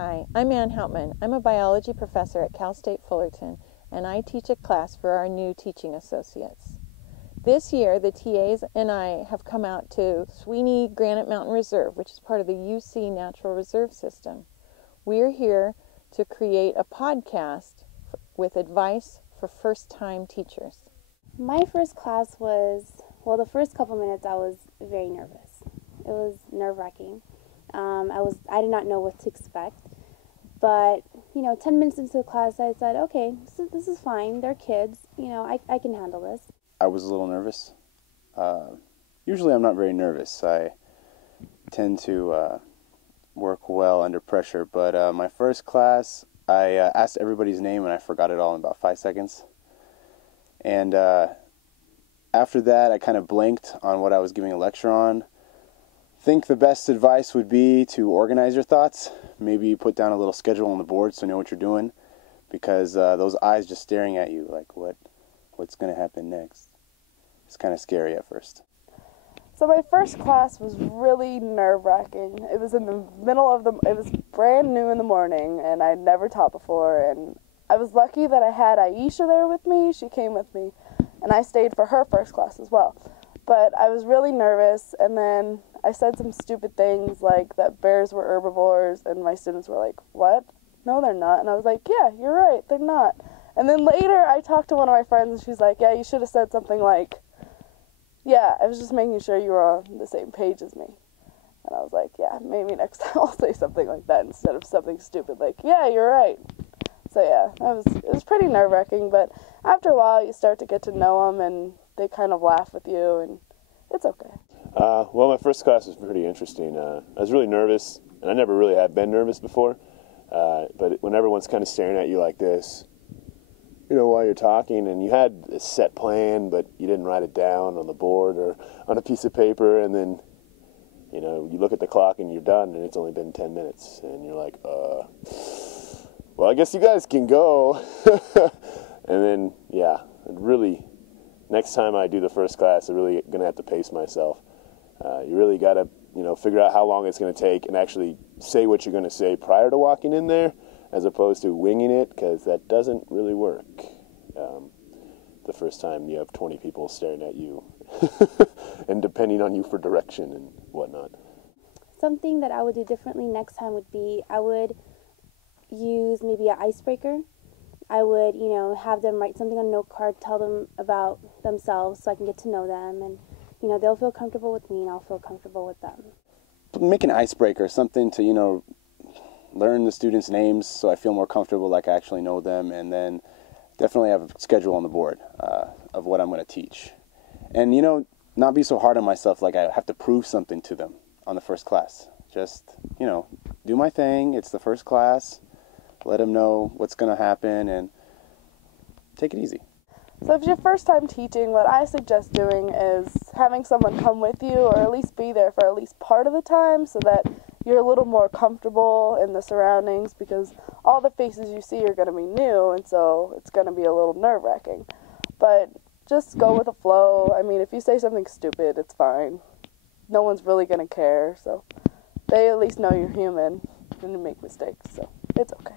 Hi, I'm Ann Houtman. I'm a biology professor at Cal State Fullerton, and I teach a class for our new teaching associates. This year, the TAs and I have come out to Sweeney Granite Mountain Reserve, which is part of the UC Natural Reserve System. We're here to create a podcast with advice for first-time teachers. My first class was, the first couple minutes I was very nervous. It was nerve-wracking. I did not know what to expect. But, 10 minutes into the class, I said, okay, this is fine. They're kids. I can handle this. I was a little nervous. Usually I'm not very nervous. I tend to work well under pressure. But my first class, I asked everybody's name and I forgot it all in about 5 seconds. And after that, I kind of blanked on what I was giving a lecture on. I think the best advice would be to organize your thoughts. Maybe put down a little schedule on the board so you know what you're doing. Because those eyes just staring at you like, what's going to happen next? It's kind of scary at first. So my first class was really nerve-wracking. It was in the middle of it was brand new in the morning, and I'd never taught before, and I was lucky that I had Aisha there with me. She came with me, and I stayed for her first class as well. But I was really nervous, and then I said some stupid things like that bears were herbivores, and my students were like, what? No, they're not. And I was like, yeah, you're right, they're not. And then later I talked to one of my friends, and she's like, yeah, you should have said something like, yeah, I was just making sure you were on the same page as me. And I was like, yeah, maybe next time I'll say something like that instead of something stupid like, yeah, you're right. So yeah, it was pretty nerve-wracking, but after a while you start to get to know them, and they kind of laugh with you, and it's okay. Well, my first class was pretty interesting. I was really nervous, and I never really had been nervous before, but when everyone's kind of staring at you like this, while you're talking, and you had a set plan, but you didn't write it down on the board or on a piece of paper, and then, you look at the clock and you're done, and it's only been 10 minutes, and you're like, well, I guess you guys can go. And then, yeah, really, next time I do the first class, I'm really going to have to pace myself. You really got to, figure out how long it's going to take and actually say what you're going to say prior to walking in there, as opposed to winging it, because that doesn't really work the first time you have 20 people staring at you and depending on you for direction and whatnot. Something that I would do differently next time would be I would use maybe an icebreaker. I would, have them write something on a note card, tell them about themselves so I can get to know them, and, they'll feel comfortable with me and I'll feel comfortable with them. Make an icebreaker, something to, learn the students' names so I feel more comfortable, like I actually know them, and then definitely have a schedule on the board of what I'm going to teach. And, not be so hard on myself like I have to prove something to them on the first class. Just, do my thing. It's the first class. Let them know what's going to happen and take it easy. So if it's your first time teaching, what I suggest doing is having someone come with you, or at least be there for at least part of the time, so that you're a little more comfortable in the surroundings, because all the faces you see are going to be new, and so it's going to be a little nerve-wracking. But just go with the flow. I mean, if you say something stupid, it's fine. No one's really going to care, so they at least know you're human and you make mistakes, so it's okay.